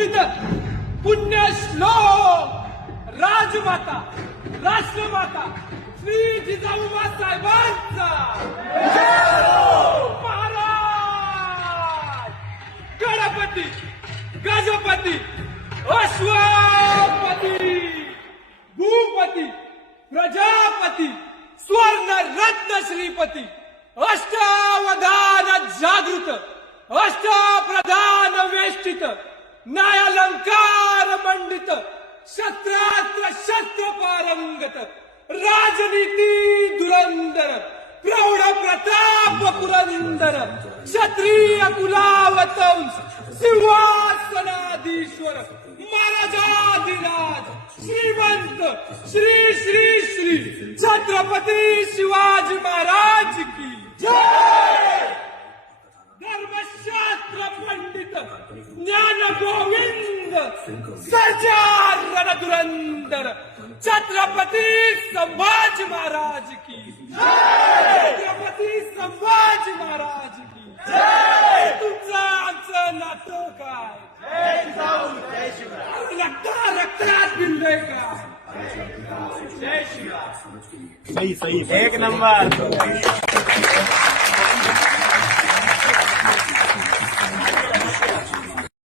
सुकृत पुण्यश्लोक राजमाता राष्ट्रमाता श्री जिजाऊबा साहेबांचा महाराज गणपती गजपती अश्वपती भूपती प्रजापती स्वर्ण रत्न श्रीपती अष्टावधान जागृत अष्टप्रधान वेष्टित न्यायालंकार मंडित शस्त्रास्त्र शस्त्र पारंगत राजनीती धुरंधर प्रौढ प्रताप पुरंदर क्षत्रिय कुलावतंस सिंहासनाधीश्वर महाराजाधिराज श्रीमंत श्री श्री श्री छत्रपती शिवाजी महाराज की जय। धर्मशास्त्र पंडित ज्ञान गोविंद सर्जार रणधुरंदर छत्रपती संभाजी महाराज की जय। छत्रपती संभाजी महाराज की जय। तुमचं आमचं नातं काय रक्तात बिंदय काय जय शिवराय सही सही एक नंबर